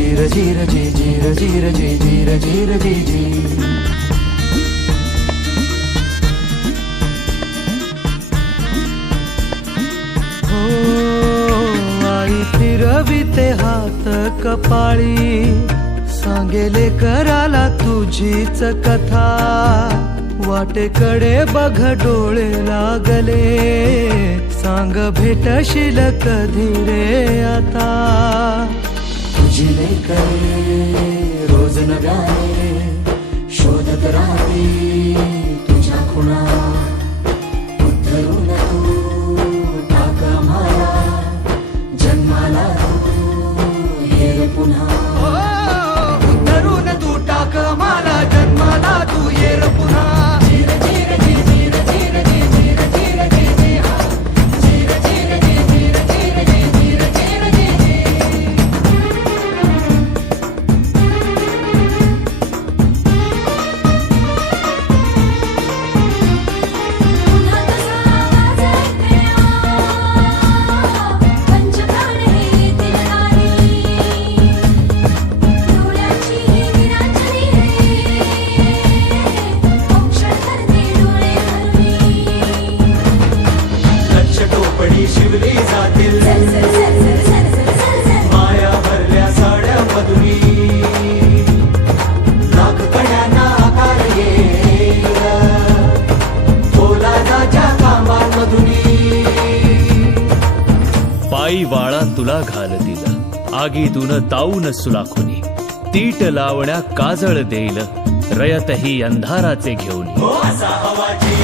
जीर जीर जी जीर जीर जी जीर जीर जी जी. हो, फिरविते हात कपाळी. सांगेले कराला तुझीच कथा. वाटेकडे बघ डोळे लागले. सांग भेटशील कधी रे आता? तुझी लेकरे रोज नव्याने शोधत राहते तुझ्या खुणा उद्धरून तू टाक आम्हाला जन्माला तू ये पुन्हा. पायी वाळा तुला घाल घालतील. आगीतून ताऊन सुलाखुनी तीट लावण्या काजळ देईल. रयतही अंधाराचे घेऊन हो असा हवाजी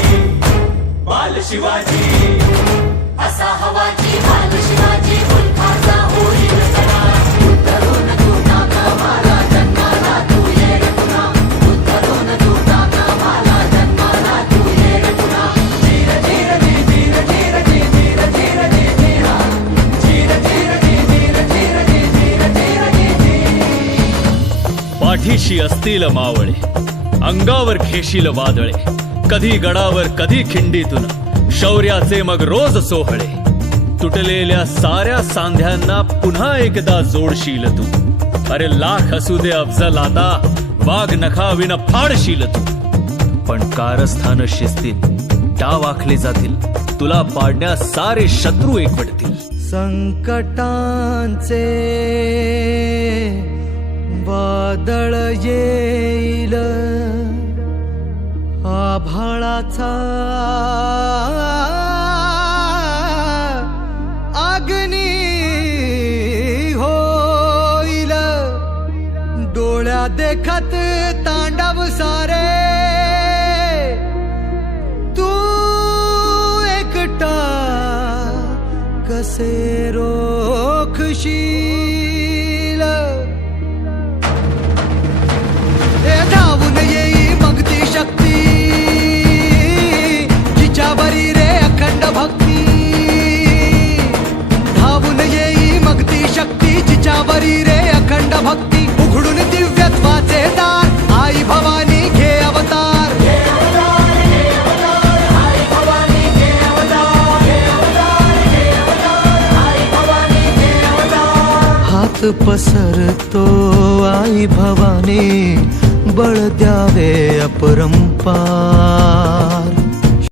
बाल शिवाजी. असा हवाची बाल शिवाजी. पाठीशी असतील मावळे? अंगावर खेशील वादळे. कधी गडावर कधी खिंडीतून. शौर्याचे मग रोज सोहळे. तुटलेल्या साऱ्या सांध्यांना पुन्हा एकदा जोडशील तू. अरे लाख असू दे अफजल आता वाघ नखाविन फाडशील तू. पण कारस्थान शिस्तीत डाव आखले जातील. तुला पाडण्यास सारे शत्रू एकवटतील संकटांचे वादळ येईल. आभाळाचा अग्नी होईल. डोळ्या देखत तांडव सारे. तू एकटा कसे रोखशी हात पसरतो आई भवानी बळ द्यावे अपरंपार.